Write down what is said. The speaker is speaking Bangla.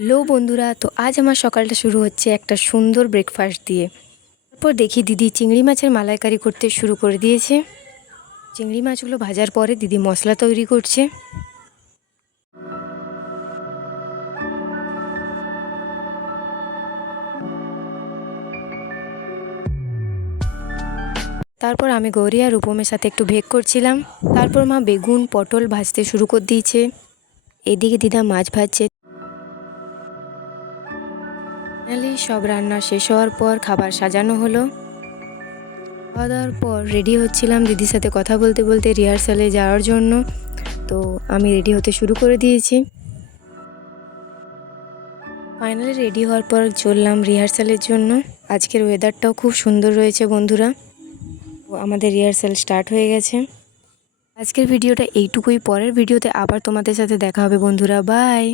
হ্যালো বন্ধুরা, তো আজ আমার সকালটা শুরু হচ্ছে একটা সুন্দর ব্রেকফাস্ট দিয়ে। তারপর দেখি দিদি চিংড়ি মাছের মালাইকারি করতে শুরু করে দিয়েছে। চিংড়ি মাছগুলো ভাজার পরে দিদি মশলা তৈরি করছে। তারপর আমি গৌরী আর রূপমের সাথে একটু ভেগ করছিলাম। তারপর মা বেগুন পটল ভাজতে শুরু করে দিয়েছে। এদিকে দিদা মাছ ভাজছে। ফাইনালি সব রান্না শেষ হওয়ার পর খাবার সাজানো হলো। খাওয়া দাওয়ার পর রেডি হচ্ছিলাম দিদির সাথে কথা বলতে বলতে রিহার্সালে যাওয়ার জন্য। তো আমি রেডি হতে শুরু করে দিয়েছি। ফাইনালি রেডি হওয়ার পর চললাম রিহার্সালের জন্য। আজকের ওয়েদারটাও খুব সুন্দর রয়েছে বন্ধুরা। আমাদের রিহার্সাল স্টার্ট হয়ে গেছে। আজকের ভিডিওটা এইটুকুই। পরের ভিডিওতে আবার তোমাদের সাথে দেখা হবে বন্ধুরা। বাই।